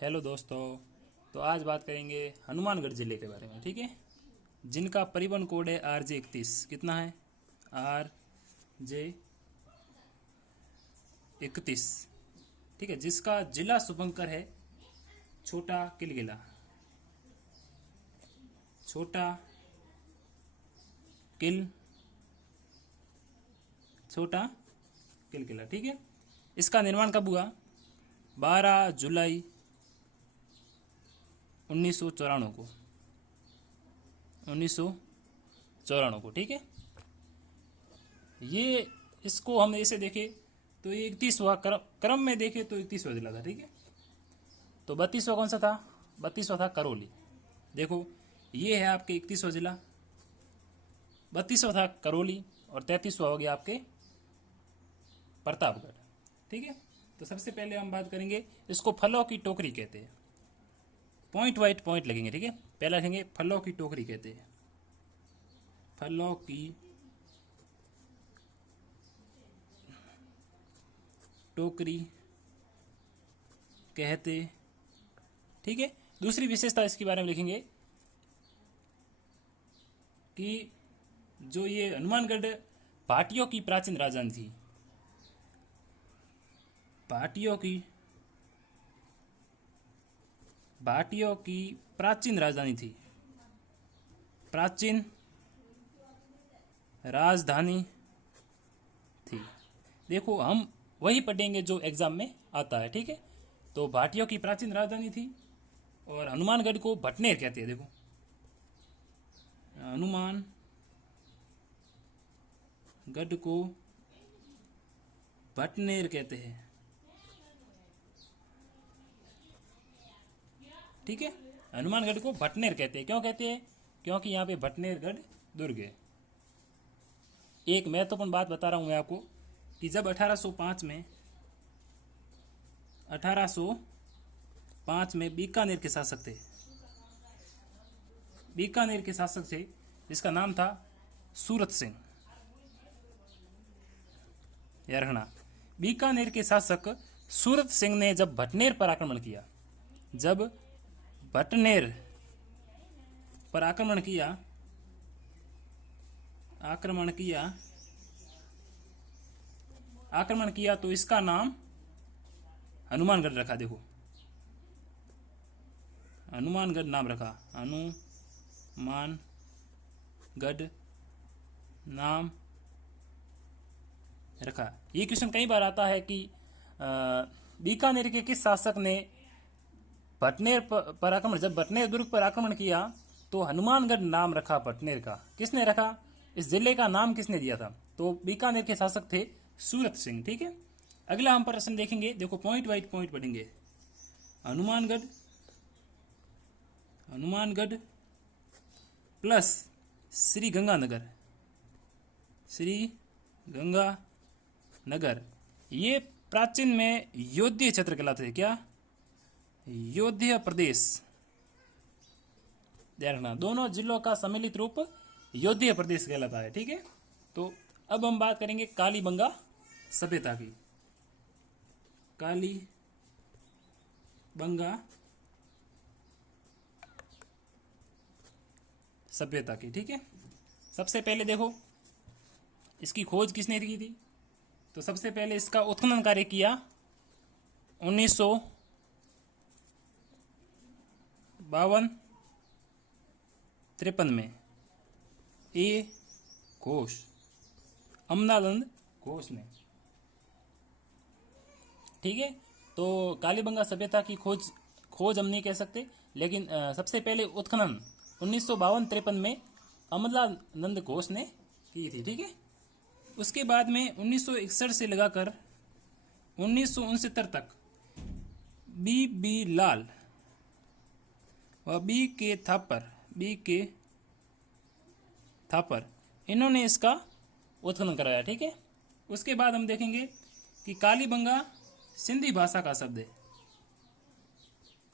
Hello दोस्तों। तो आज बात करेंगे हनुमानगढ़ ज़िले के बारे में, ठीक है। जिनका परिवहन कोड है RJ 31। कितना है? RJ 31, ठीक है। जिसका जिला शुभंकर है छोटा किलगिला। छोटा किल छोटा किलगिला, ठीक है। इसका निर्माण कब हुआ? 12 जुलाई 1994 को। 1994 को, ठीक है। ये इसको हम ऐसे देखें तो ये 31वां क्रम में देखें तो 31वां जिला था, ठीक है। तो 32वां कौन सा था? 32वां था करौली। देखो, ये है आपके 31वां जिला, 32वां था करौली और 33वां हो गया आपके प्रतापगढ़, ठीक है। तो सबसे पहले हम बात करेंगे, इसको फलों की टोकरी कहते हैं। पॉइंट वाइट पॉइंट लगेंगे, ठीक है। पहला लिखेंगे फलों की टोकरी कहते हैं। फलों की टोकरी कहते, ठीक है। दूसरी विशेषता इसके बारे में लिखेंगे कि जो ये हनुमानगढ़ भाटियों की प्राचीन राजधानी थी। भाटियों की प्राचीन राजधानी थी। प्राचीन राजधानी थी। देखो, हम वही पढ़ेंगे जो एग्जाम में आता है, ठीक है। तो भाटियों की प्राचीन राजधानी थी और हनुमानगढ़ को भटनेर कहते हैं। देखो, हनुमानगढ़ को भटनेर कहते हैं, ठीक है। हनुमानगढ़ को भटनेर कहते हैं। क्यों कहते हैं? क्योंकि यहाँ पे भटनेरगढ़ दुर्ग है। एक महत्वपूर्ण बात बता रहा हूँ मैं आपको कि जब 1805 में बीकानेर के शासक थे, जिसका नाम था सूरत सिंह। यार रखना, बीकानेर के शासक सूरत सिंह ने जब भटनेर पर आक्रमण किया, आक्रमण किया तो इसका नाम हनुमानगढ़ रखा। देखो, हनुमानगढ़ नाम रखा। हनुमानगढ़ नाम रखा। ये क्वेश्चन कई बार आता है कि बीकानेर के किस शासक ने भटनेर पर आक्रमण, जब भटनेर दुर्ग पर आक्रमण किया तो हनुमानगढ़ नाम रखा भटनेर का। किसने रखा? इस जिले का नाम किसने दिया था? तो बीकानेर के शासक थे सूरत सिंह, ठीक है। अगला हम प्रश्न देखेंगे। देखो, पॉइंट वाइज पॉइंट पढ़ेंगे। हनुमानगढ़ प्लस श्री गंगानगर, ये प्राचीन में योध्य क्षेत्र कहलाते थे। क्या? योध्य प्रदेश। ध्यान रखना, दोनों जिलों का सम्मिलित रूप योध्य प्रदेश कहलाता है, ठीक है। तो अब हम बात करेंगे कालीबंगा सभ्यता की। कालीबंगा सभ्यता की, ठीक है। सबसे पहले देखो, इसकी खोज किसने की थी? तो सबसे पहले इसका उत्खनन कार्य किया 1952-53 में ए घोष, अमनानंद घोष ने, ठीक है। तो कालीबंगा सभ्यता की खोज हम नहीं कह सकते, लेकिन सबसे पहले उत्खनन 1952-53 में अमलानंद घोष ने की थी, ठीक है। उसके बाद में 1961 से लगाकर 1969 तक बी लाल व बी के थापर इन्होंने इसका उत्खनन कराया, ठीक है। उसके बाद हम देखेंगे कि कालीबंगा सिंधी भाषा का शब्द है।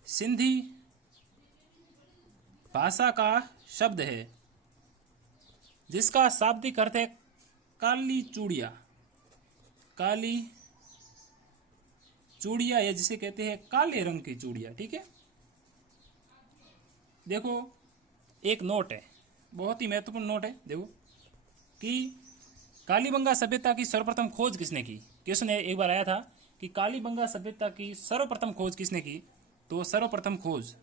सिंधी भाषा का शब्द है जिसका शाब्दिक अर्थ है काली चूड़िया। काली चूड़िया या जिसे कहते हैं काले रंग की चूड़िया। ठीक है, देखो एक नोट है, बहुत ही महत्वपूर्ण नोट है। देखो कि कालीबंगा सभ्यता की सर्वप्रथम खोज किसने की। क्वेश्चन एक बार आया था कि कालीबंगा सभ्यता की सर्वप्रथम खोज किसने की। तो सर्वप्रथम खोज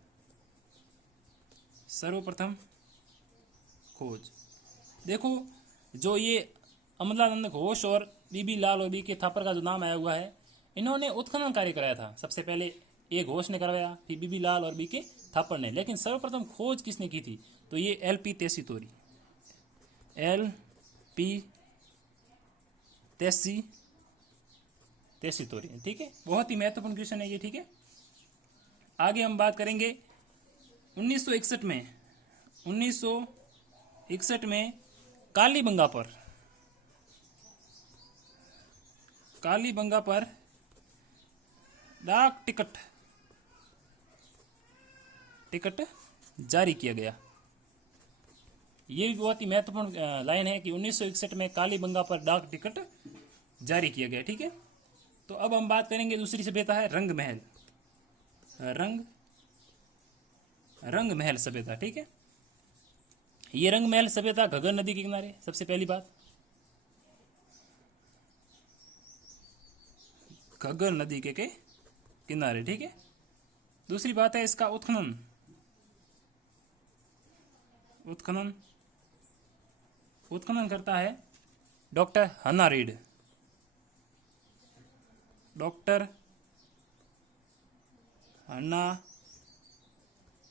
देखो, जो ये अमलानंद घोष और बीबी लाल और बीके थापर का जो नाम आया हुआ है, इन्होंने उत्खनन कार्य कराया था। सबसे पहले ए घोष ने करवाया, फिर बीबी लाल और बीके थापर ने। लेकिन सर्वप्रथम खोज किसने की थी, तो ये एल.पी. तेसीतोरी। ठीक है, बहुत ही महत्वपूर्ण क्वेश्चन है ये। ठीक है, आगे हम बात करेंगे 1961 में कालीबंगा पर डाक टिकट जारी किया गया। ये भी बहुत ही महत्वपूर्ण लाइन है कि 1961 में कालीबंगा पर डाक टिकट जारी किया गया। ठीक है, तो अब हम बात करेंगे दूसरी सभ्यता है रंग महल सभ्यता। ठीक है, ये रंग महल सभ्यता घग्गर नदी के किनारे, सबसे पहली बात घग्गर नदी के किनारे। ठीक है, दूसरी बात है इसका उत्खनन करता है डॉक्टर हन्ना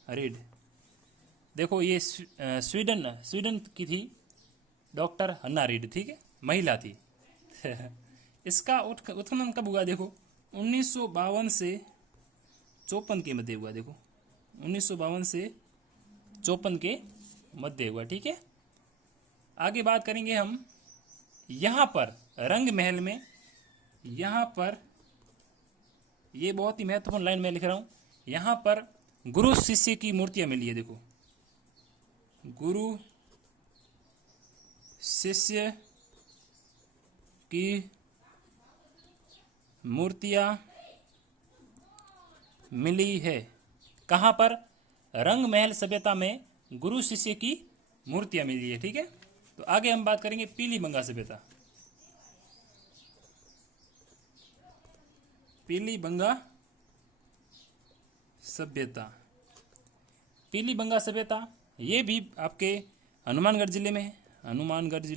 रीड। देखो ये स्वीडन की थी डॉक्टर हन्ना रीड। ठीक है, महिला थी। इसका उत्खनन कब हुआ, देखो 1952 से 54 के मध्य हुआ। देखो 1952 से 54 के मध्य हुआ। ठीक है, आगे बात करेंगे हम यहां पर रंग महल में, यहां पर ये बहुत ही महत्वपूर्ण लाइन मैं लिख रहा हूं, यहां पर गुरु शिष्य की मूर्तियां मिली है। देखो गुरु शिष्य की मूर्तियां मिली है। कहां पर, रंग महल सभ्यता में गुरु शिष्य की मूर्तियां मिली है। ठीक है, तो आगे हम बात करेंगे पीलीबंगा सभ्यता ये भी आपके हनुमानगढ़ जिले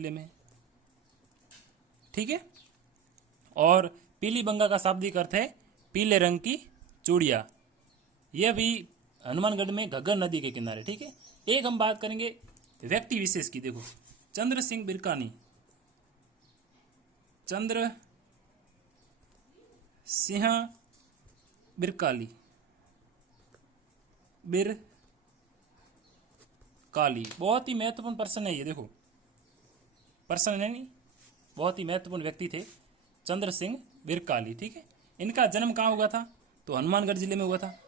में। ठीक है, और पीलीबंगा का शाब्दिक अर्थ है पीले रंग की चूड़िया। यह भी हनुमानगढ़ में घग्गर नदी के किनारे। ठीक है, एक हम बात करेंगे व्यक्ति विशेष की। देखो चंद्र सिंह बिरकाली बहुत ही महत्वपूर्ण पर्सन है ये। देखो पर्सन है नहीं, बहुत ही महत्वपूर्ण व्यक्ति थे चंद्र सिंह बिरकाली। ठीक है, इनका जन्म कहाँ हुआ था, तो हनुमानगढ़ जिले में हुआ था।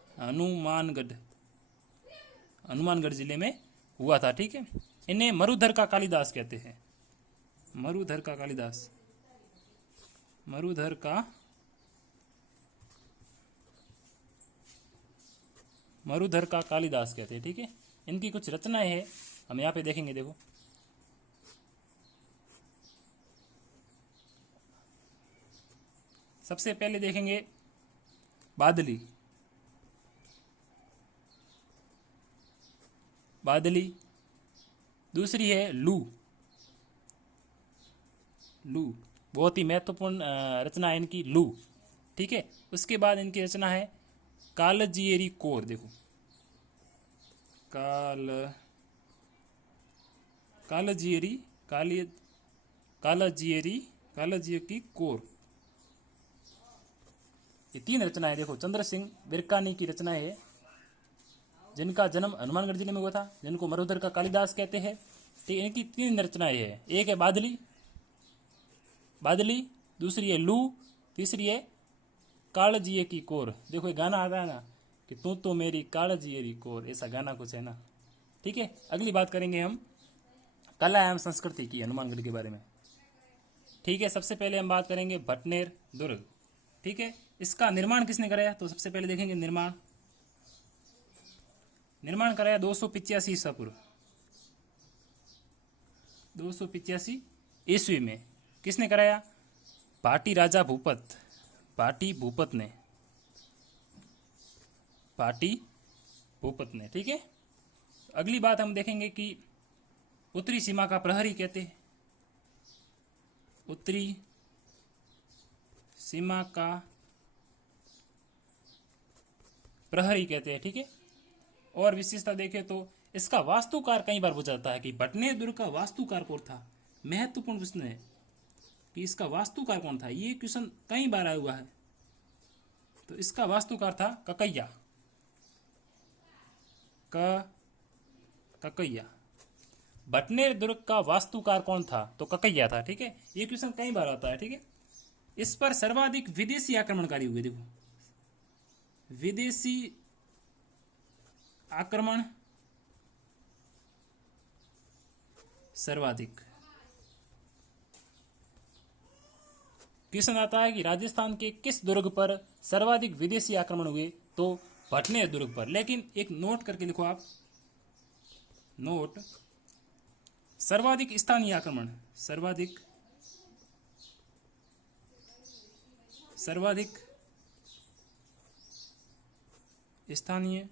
हनुमानगढ़ जिले में हुआ था। ठीक है, इन्हें मरुधर का कालिदास कहते हैं। मरुधर का कालिदास कहते हैं। ठीक है, इनकी कुछ रचनाएं हैं, हम यहाँ पे देखेंगे। देखो सबसे पहले देखेंगे बादली, दूसरी है लू। बहुत ही महत्वपूर्ण रचना है इनकी लू। ठीक है, उसके बाद इनकी रचना है कालजियरी कोर। देखो कालजियरी की कोर, ये तीन रचनाएं। देखो चंद्र सिंह बिरकानी की रचनाएं है, जिनका जन्म हनुमानगढ़ जिले में हुआ था, जिनको मरुधर का कालिदास कहते हैं। ठीक है, इनकी तीन रचनाएं है, एक है बादली, दूसरी है लू, तीसरी है कालजिए की कोर। देखो ये गाना आता है ना कि तू तो मेरी कालजियरी कोर, ऐसा गाना कुछ है ना। ठीक है, अगली बात करेंगे हम कला एवं संस्कृति की हनुमानगढ़ के बारे में। ठीक है, सबसे पहले हम बात करेंगे भटनेर दुर्ग। ठीक है, इसका निर्माण किसने कराया? तो सबसे पहले देखेंगे निर्माण कराया 285 ईसा पूर्व, 285 ईस्वी में। किसने कराया? भाटी राजा भूपत, भाटी भूपत ने, भाटी भूपत ने। ठीक है। अगली बात हम देखेंगे कि उत्तरी सीमा का प्रहरी कहते हैं, उत्तरी सीमा का प्रहरी कहते हैं। ठीक है। और विशेषता देखें तो इसका वास्तुकार कई बार पूछा जाता है कि भटनेर दुर्ग का वास्तुकार कौन था। महत्वपूर्ण प्रश्न है कि इसका वास्तुकार कौन था, ये क्वेश्चन कई बार आया हुआ है। तो इसका वास्तुकार था ककैया, ककैया। भटनेर दुर्ग का वास्तुकार कौन था? तो ककैया था। ठीक है। ये क्वेश्चन कई बार आता है। ठीक है। इस पर सर्वाधिक विदेशी आक्रमणकारी हुए। देखो, विदेशी आक्रमण सर्वाधिक। क्वेश्चन आता है कि राजस्थान के किस दुर्ग पर सर्वाधिक विदेशी आक्रमण हुए? तो भटनेर दुर्ग पर। लेकिन एक नोट करके लिखो आप, नोट, सर्वाधिक स्थानीय आक्रमण, सर्वाधिक स्थानीय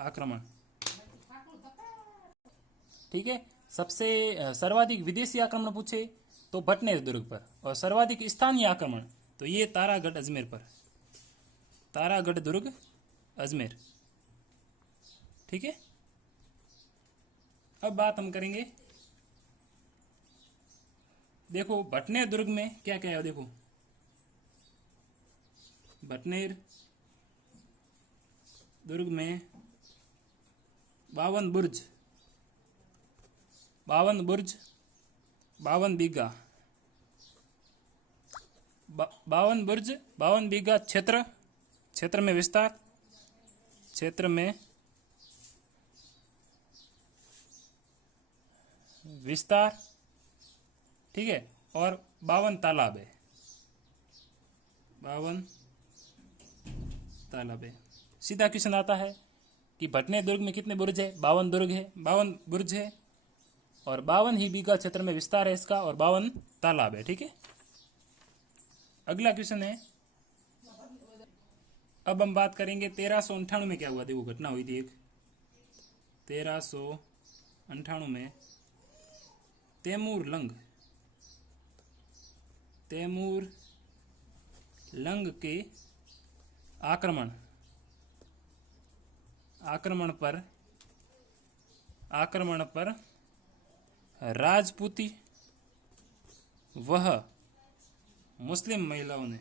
आक्रमण। ठीक है। सबसे सर्वाधिक विदेशी आक्रमण पूछे तो भटनेर दुर्ग पर, और सर्वाधिक स्थानीय आक्रमण तो ये तारागढ़ अजमेर पर, तारागढ़ दुर्ग अजमेर। ठीक है। अब बात हम करेंगे, देखो भटनेर दुर्ग में क्या क्या है। देखो, भटनेर दुर्ग में 52 बुर्ज, 52 बुर्ज, 52 बीघा, 52 बुर्ज, 52 बीघा क्षेत्र, क्षेत्र में विस्तार, क्षेत्र में विस्तार। ठीक है। और 52 तालाब है, 52 तालाब है। सीधा क्वेश्चन आता है कि भटनेर दुर्ग में कितने बुर्ज है? 52 दुर्ग है, 52 बुर्ज है, और 52 ही बीघा क्षेत्र में विस्तार है इसका, और 52 तालाब है। ठीक है। अगला क्वेश्चन है, अब हम बात करेंगे 1398 में क्या हुआ। देखो, घटना हुई थी एक, 1398 में तैमूर लंग के आक्रमण पर राजपूती वह मुस्लिम महिलाओं ने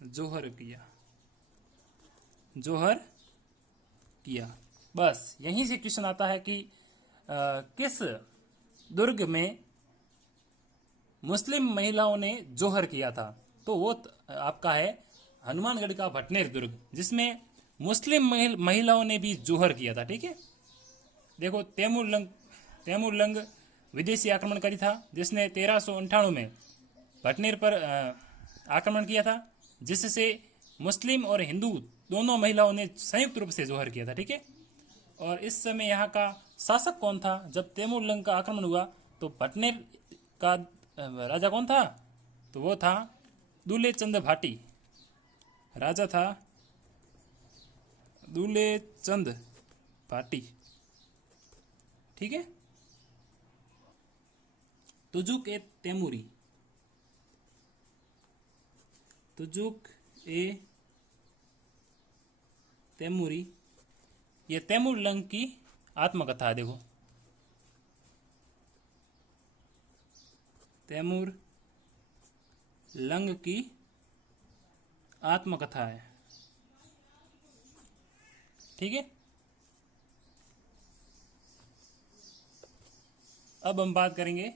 जोहर किया। बस यहीं से क्वेश्चन आता है कि किस दुर्ग में मुस्लिम महिलाओं ने जोहर किया था। तो वो आपका है हनुमानगढ़ का भटनेर दुर्ग, जिसमें मुस्लिम महिलाओं ने भी जोहर किया था। ठीक है। देखो, तैमूर लंग विदेशी आक्रमणकारी था, जिसने 1398 में भटनेर पर आक्रमण किया था, जिससे मुस्लिम और हिंदू दोनों महिलाओं ने संयुक्त रूप से जोहर किया था। ठीक है। और इस समय यहाँ का शासक कौन था? जब तैमूर लंग का आक्रमण हुआ तो भटनेर का राजा कौन था? तो वो था दूल्हे चंद भाटी, राजा था दूल्हे चंद भाटी। ठीक है। तुजुक ए तैमूरी, तुजुक ए तैमूरी, ये तैमूर लंग की आत्मकथा है। देखो, तैमूर लंग की आत्मकथा है। ठीक है। अब हम बात करेंगे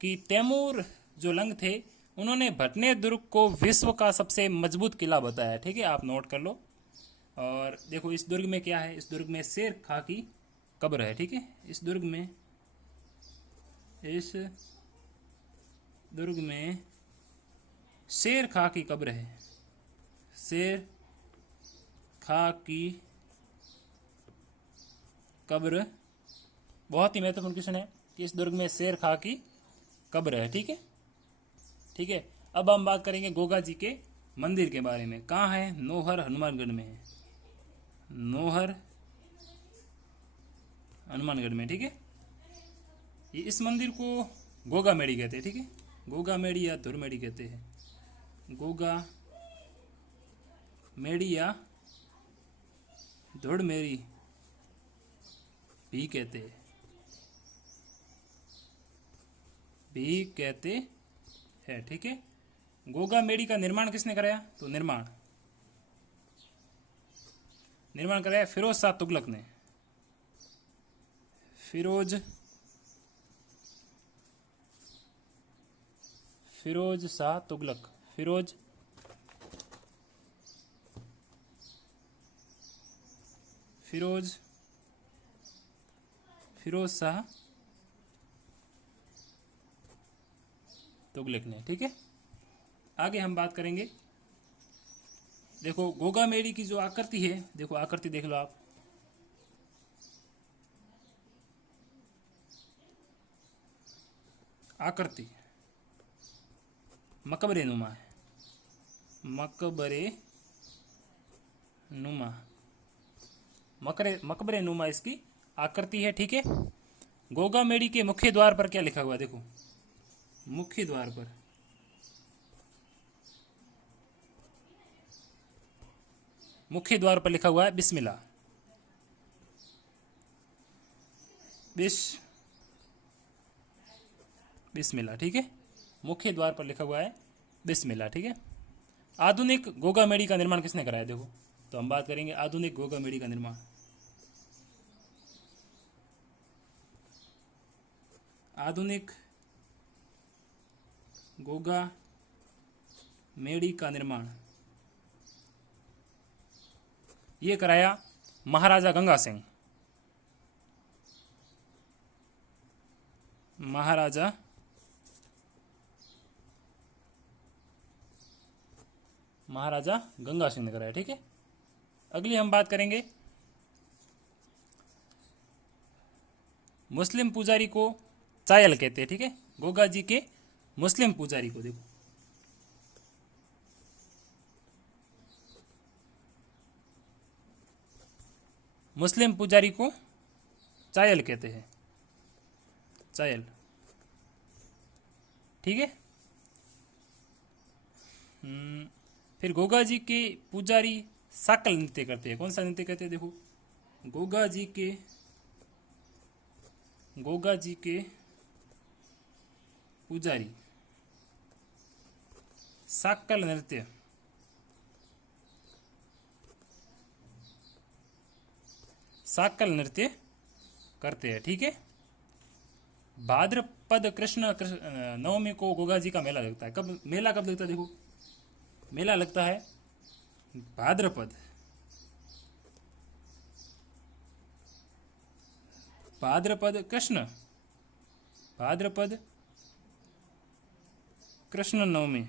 कि तैमूर जो लंग थे, उन्होंने भटनेर दुर्ग को विश्व का सबसे मजबूत किला बताया। ठीक है। आप नोट कर लो, और देखो इस दुर्ग में क्या है, इस दुर्ग में शेर खां की कब्र है, ठीक है। इस दुर्ग में शेर खां की कब्र है, शेर खां की कब्र। बहुत ही महत्वपूर्ण क्वेश्चन है कि इस दुर्ग में शेर खां की कब्र है, ठीक है, ठीक है। अब हम बात करेंगे गोगा जी के मंदिर के बारे में। कहाँ है? नौहर हनुमानगढ़ में है, नौहर हनुमानगढ़ में, ठीक है। ये इस मंदिर को गोगा मेड़ी कहते हैं, ठीक है, गोगा मेड़ी या धुर मेड़ी कहते हैं, गोगा मेड़ी या धुड़ मेड़ी भी कहते हैं, ठीक है। गोगा मेड़ी का निर्माण किसने कराया? तो निर्माण कराया फिरोज शाह तुगलक ने, फिरोज शाह तुगलक, फिरोज शाह तुगलक ने, ठीक है। आगे हम बात करेंगे, देखो गोगा मेड़ी की जो आकृति है, देखो आकृति देख लो आप, आकृति मकबरे नुमा है, मकबरे नुमा इसकी आकृति है, ठीक है। गोगा मेड़ी के मुख्य द्वार पर क्या लिखा हुआ है? देखो मुख्य द्वार पर लिखा हुआ है बिस्मिल्लाह, बिस्मिल्लाह, ठीक है। मुख्य द्वार पर लिखा हुआ है बिस्मिल्लाह, ठीक है। आधुनिक गोगा मेड़ी का निर्माण किसने कराया? देखो, तो हम बात करेंगे आधुनिक गोगा मेड़ी का निर्माण, आधुनिक गोगा मेड़ी का निर्माण ये कराया महाराजा गंगा सिंह, महाराजा गंगा सिंह ने कराया, ठीक है। अगली हम बात करेंगे मुस्लिम पुजारी को चायल कहते हैं, ठीक है। गोगा जी के मुस्लिम पुजारी को, देखो मुस्लिम पुजारी को चायल कहते हैं, चायल, ठीक है। फिर गोगा जी के पुजारी साकल नृत्य करते हैं। कौन सा नृत्य करते हैं? देखो गोगा जी के पुजारी साकल नृत्य करते हैं, ठीक है। भाद्रपद कृष्ण नवमी को गोगा जी का मेला लगता है। कब मेला कब लगता है? देखो मेला लगता है भाद्रपद कृष्ण नवमी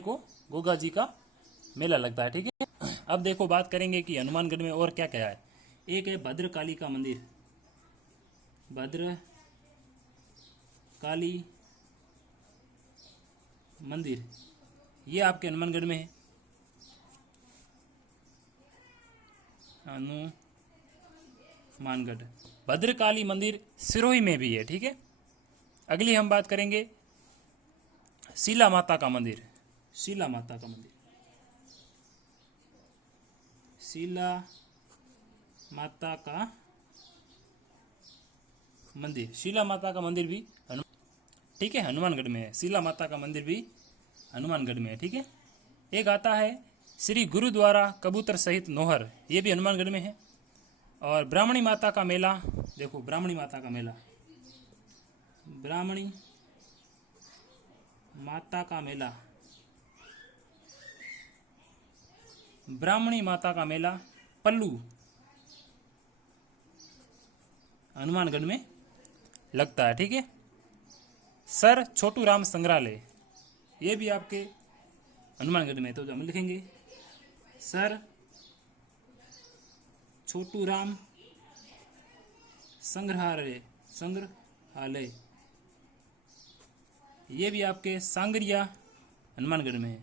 को गोगा जी का मेला लगता है, ठीक है। अब देखो बात करेंगे कि हनुमानगढ़ में और क्या क्या है। एक है भद्रकाली का मंदिर, भद्रकाली मंदिर, ये आपके हनुमानगढ़ में है, हनुमानगढ़। भद्रकाली मंदिर सिरोही में भी है, ठीक है। अगली हम बात करेंगे शीला माता का मंदिर, शीला माता का मंदिर भी ठीक है हनुमानगढ़ में है। शीला माता का मंदिर भी हनुमानगढ़ में है, ठीक है। एक आता है श्री गुरुद्वारा कबूतर सहित नौहर, ये भी हनुमानगढ़ में है। और ब्राह्मणी माता का मेला, देखो ब्राह्मणी माता का मेला, ब्राह्मणी माता का मेला पल्लू हनुमानगढ़ में लगता है, ठीक है। सर छोटू राम संग्रहालय, ये भी आपके हनुमानगढ़ में, तो हम लिखेंगे सर छोटू राम संग्रहालय, ये भी आपके सांगरिया हनुमानगढ़ में है।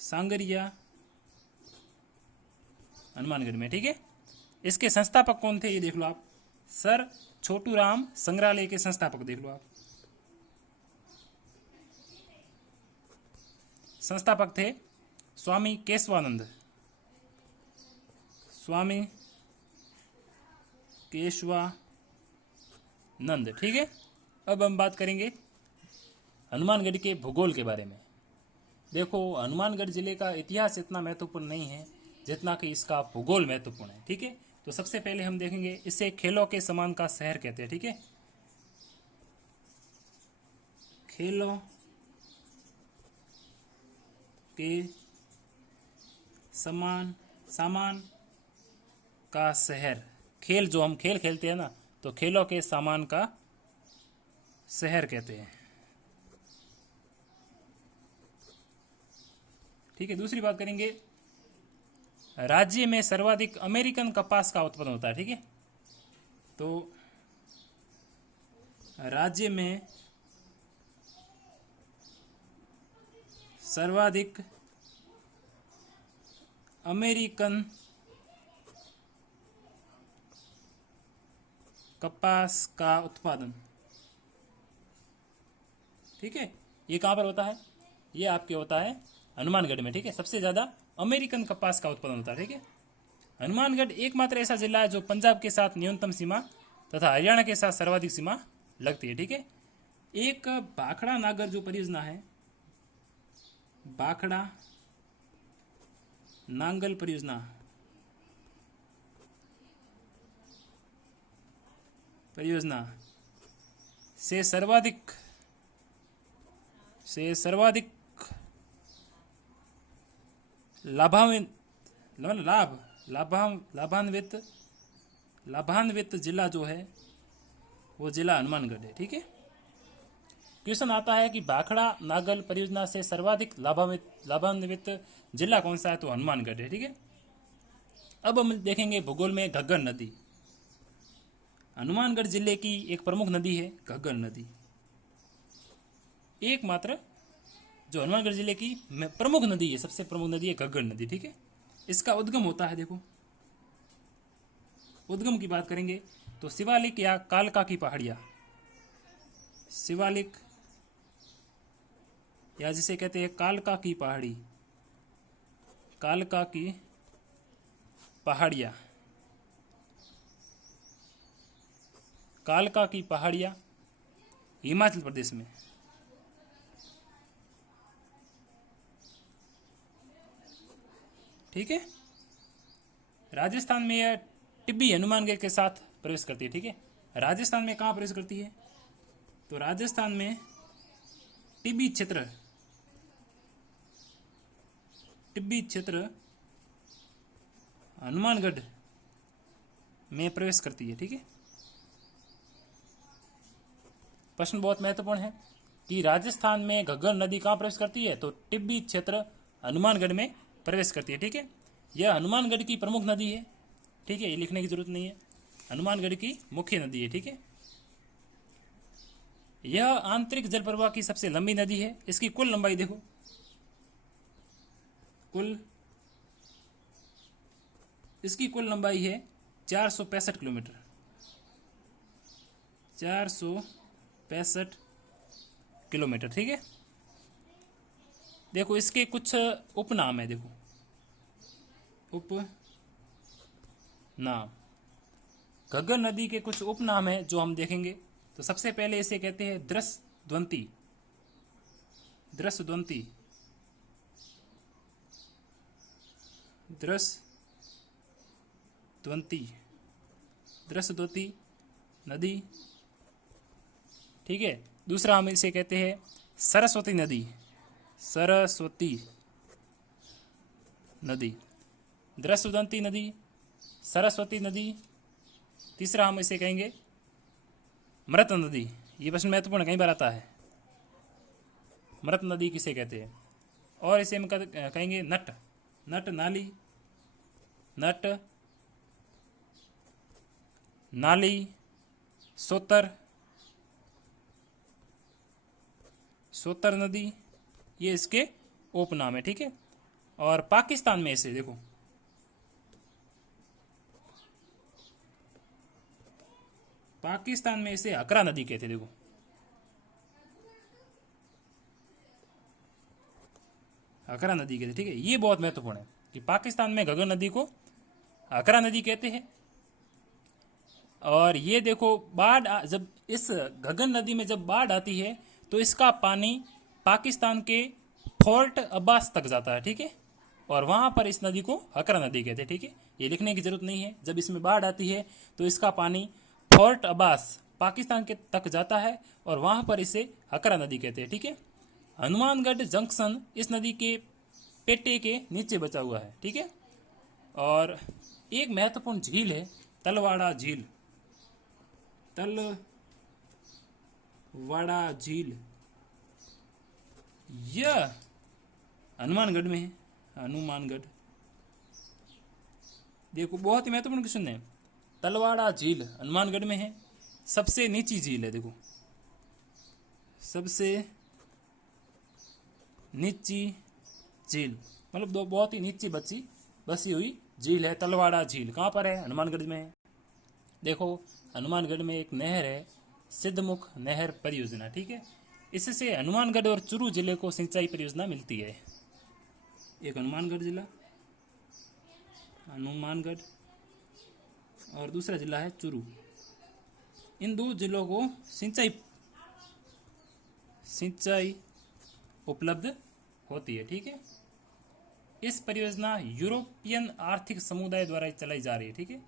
सांगरिया हनुमानगढ़ में, ठीक है। इसके संस्थापक कौन थे ये देख लो आप, सर छोटू राम संग्रहालय के संस्थापक देख लो आप। संस्थापक थे स्वामी केशवानंद, स्वामी केशवानंद, ठीक है। अब हम बात करेंगे हनुमानगढ़ के भूगोल के बारे में। देखो हनुमानगढ़ जिले का इतिहास इतना महत्वपूर्ण नहीं है जितना कि इसका भूगोल महत्वपूर्ण है, ठीक है। तो सबसे पहले हम देखेंगे इसे खेलों के समान का शहर कहते हैं, ठीक है। खेलों के सामान का शहर, खेल जो हम खेल खेलते हैं ना, तो खेलों के सामान का शहर कहते हैं, ठीक है। दूसरी बात करेंगे, राज्य में सर्वाधिक अमेरिकन कपास का उत्पादन होता है, ठीक है। तो राज्य में सर्वाधिक अमेरिकन कपास का उत्पादन, ठीक है। ये कहाँ पर होता है, ये आपके होता है हनुमानगढ़ में, ठीक है। सबसे ज़्यादा अमेरिकन कपास का उत्पादन होता है, ठीक है। हनुमानगढ़ एकमात्र ऐसा जिला है जो पंजाब के साथ न्यूनतम सीमा तथा हरियाणा के साथ सर्वाधिक सीमा लगती है, ठीक है। एक भाखड़ा नागर जो परियोजना है, भाखड़ा नांगल परियोजना से सर्वाधिक लाभान्वित जिला जो है वो जिला हनुमानगढ़ है, ठीक है। क्वेश्चन आता है कि भाखड़ा नागल परियोजना से सर्वाधिक लाभान्वित जिला कौन सा है, तो हनुमानगढ़ है, ठीक है। अब हम देखेंगे भूगोल में घग्गर नदी। हनुमानगढ़ जिले की एक प्रमुख नदी है घग्गर नदी, एकमात्र जो हनुमानगढ़ जिले की प्रमुख नदी है, सबसे प्रमुख नदी है घग्गर नदी, ठीक है। इसका उद्गम होता है, देखो उद्गम की बात करेंगे तो शिवालिक या कालका की पहाड़ियां, शिवालिक या जिसे कहते हैं कालका की पहाड़ी, कालका की पहाड़ियां, कालका की पहाड़ियां हिमाचल प्रदेश में, ठीक है। राजस्थान में यह टिब्बी हनुमानगढ़ के साथ प्रवेश करती है, ठीक है। राजस्थान में कहाँ प्रवेश करती है, तो राजस्थान में टिब्बी क्षेत्र हनुमानगढ़ में प्रवेश करती है, ठीक है। प्रश्न बहुत महत्वपूर्ण है कि राजस्थान में घग्गर नदी कहाँ प्रवेश करती है, तो टिब्बी क्षेत्र हनुमानगढ़ में प्रवेश करती है, ठीक है। यह हनुमानगढ़ की प्रमुख नदी है, ठीक है, ये लिखने की जरूरत नहीं है, हनुमानगढ़ की मुख्य नदी है, ठीक है। यह आंतरिक जल प्रवाह की सबसे लंबी नदी है। इसकी कुल लंबाई देखो, इसकी कुल लंबाई है 465 किलोमीटर, 465 किलोमीटर, ठीक है। देखो इसके कुछ उपनाम है, देखो उपनाम, घग्गर नदी के कुछ उपनाम है जो हम देखेंगे। तो सबसे पहले इसे कहते हैं द्रसद्वंती, द्रसद्वंती, द्रसद्वती नदी, ठीक है। दूसरा हम इसे कहते हैं सरस्वती नदी, सरस्वती नदी, दृष्टवंती नदी, सरस्वती नदी, तीसरा हम इसे कहेंगे मृत नदी। ये प्रश्न महत्वपूर्ण कई बार आता है, मृत नदी किसे कहते हैं। और इसे हम कहेंगे नट, नट नाली, नट नाली, सोतर, सोतर नदी, ये इसके उपनाम है, ठीक है। और पाकिस्तान में इसे देखो, पाकिस्तान में इसे हकरा नदी कहते हैं। देखो हकरा नदी कहते हैं, ठीक है। ये बहुत महत्वपूर्ण है कि पाकिस्तान में घग्गर नदी को हकरा नदी कहते हैं। और ये देखो जब इस घग्गर नदी में जब बाढ़ आती है तो इसका पानी पाकिस्तान के फोर्ट अब्बास तक जाता है, ठीक है। और वहां पर इस नदी को हकरा नदी कहते हैं, ठीक है। ये लिखने की जरूरत नहीं है। जब इसमें बाढ़ आती है तो इसका पानी फोर्ट अब्बास पाकिस्तान के तक जाता है और वहां पर इसे हकरा नदी कहते हैं, ठीक है। हनुमानगढ़ जंक्शन इस नदी के पेटे के नीचे बचा हुआ है, ठीक है। और एक महत्वपूर्ण झील है तलवाड़ा झील, तलवाड़ा झील, यह हनुमानगढ़ में है। हनुमानगढ़, देखो बहुत ही महत्वपूर्ण क्वेश्चन है। तलवाड़ा झील हनुमानगढ़ में है, सबसे नीची झील है। देखो सबसे नीची झील मतलब दो बहुत ही नीची बसी हुई झील है तलवाड़ा झील। कहाँ पर है? हनुमानगढ़ में है। देखो हनुमानगढ़ में एक नहर है सिद्धमुख नहर परियोजना, ठीक है। इससे हनुमानगढ़ और चूरू जिले को सिंचाई परियोजना मिलती है। एक हनुमानगढ़ जिला, हनुमानगढ़, और दूसरा जिला है चूरू। इन दो जिलों को सिंचाई उपलब्ध होती है, ठीक है। इस परियोजना यूरोपियन आर्थिक समुदाय द्वारा चलाई जा रही है, ठीक है।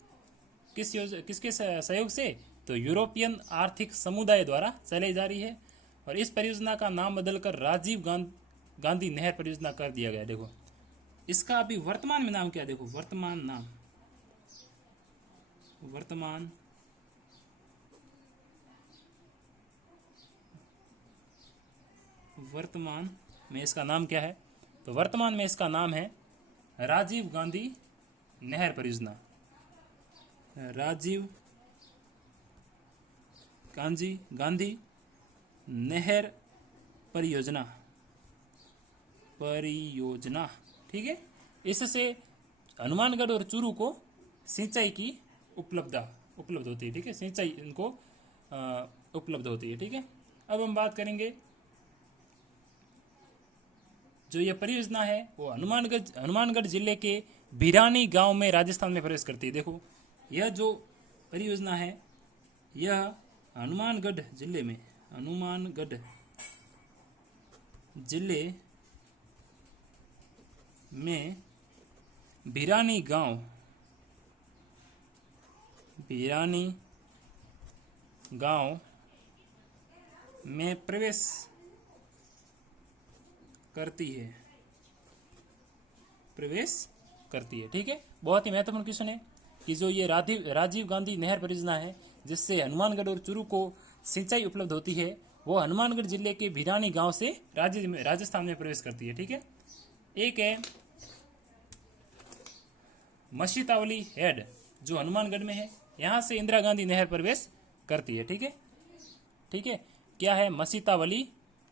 किसके सहयोग से? तो यूरोपियन आर्थिक समुदाय द्वारा चलाई जा रही है। और इस परियोजना का नाम बदलकर राजीव गांधी नहर परियोजना कर दिया गया। देखो इसका अभी वर्तमान में नाम क्या है? देखो वर्तमान नाम, वर्तमान में इसका नाम क्या है? तो वर्तमान में इसका नाम है राजीव गांधी नहर परियोजना। राजीव गांधी नहर परियोजना, ठीक है। इससे हनुमानगढ़ और चूरू को सिंचाई की उपलब्ध होती है, ठीक है। सिंचाई इनको उपलब्ध होती है, ठीक है। अब हम बात करेंगे जो ये परियोजना है वो हनुमानगढ़ जिले के भिरानी गांव में राजस्थान में प्रवेश करती है। देखो यह जो परियोजना है यह हनुमानगढ़ जिले में भिरानी गांव में प्रवेश करती है, ठीक है। बहुत ही महत्वपूर्ण क्वेश्चन है कि जो ये राजीव गांधी नहर परियोजना है जिससे हनुमानगढ़ और चूरू को सिंचाई उपलब्ध होती है वो हनुमानगढ़ जिले के भिरानी गांव से राजस्थान में प्रवेश करती है, ठीक है। एक है मशीतावली हेड जो हनुमानगढ़ में है, यहां से इंदिरा गांधी नहर प्रवेश करती है, ठीक है। क्या है? मशीतावली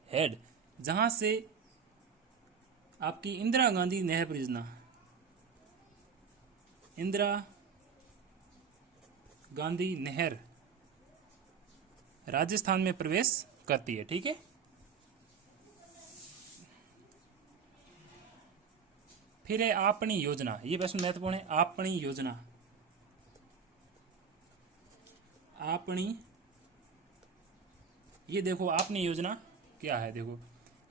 हेड, जहां से आपकी इंदिरा गांधी नहर परियोजना, इंदिरा गांधी नहर राजस्थान में प्रवेश करती है, ठीक है। फिर है आपनी योजना, ये प्रश्न महत्वपूर्ण है। आपनी योजना, ये देखो आपनी योजना क्या है? देखो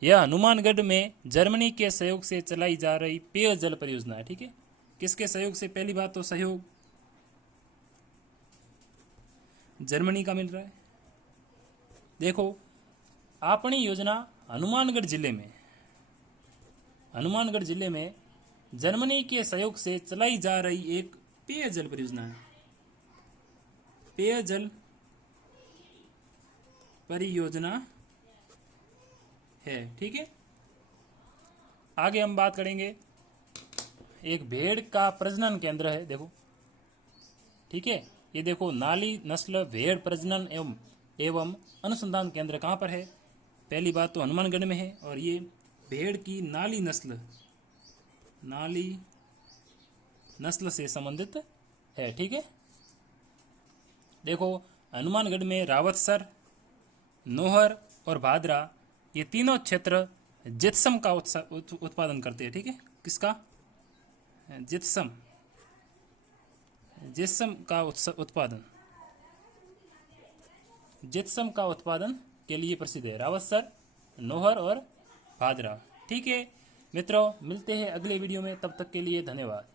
यह हनुमानगढ़ में जर्मनी के सहयोग से चलाई जा रही पेयजल परियोजना है, ठीक है। किसके सहयोग से? पहली बात तो सहयोग जर्मनी का मिल रहा है। देखो आपनी योजना हनुमानगढ़ जिले में जर्मनी के सहयोग से चलाई जा रही एक पेयजल परियोजना है। पेयजल परियोजना है, ठीक है। आगे हम बात करेंगे, एक भेड़ का प्रजनन केंद्र है, देखो, ठीक है। ये देखो, नाली नस्ल भेड़ प्रजनन एवं अनुसंधान केंद्र कहाँ पर है? पहली बात तो हनुमानगढ़ में है, और ये भेड़ की नाली नस्ल से संबंधित है, ठीक है। देखो, हनुमानगढ़ में रावतसर, नोहर और भादरा, ये तीनों क्षेत्र जिप्सम का उत्पादन करते हैं, ठीक है। किसका? जिप्सम का उत्पादन के लिए प्रसिद्ध है, रावतसर, नोहर और भादरा, ठीक है। मित्रों, मिलते हैं अगले वीडियो में, तब तक के लिए धन्यवाद।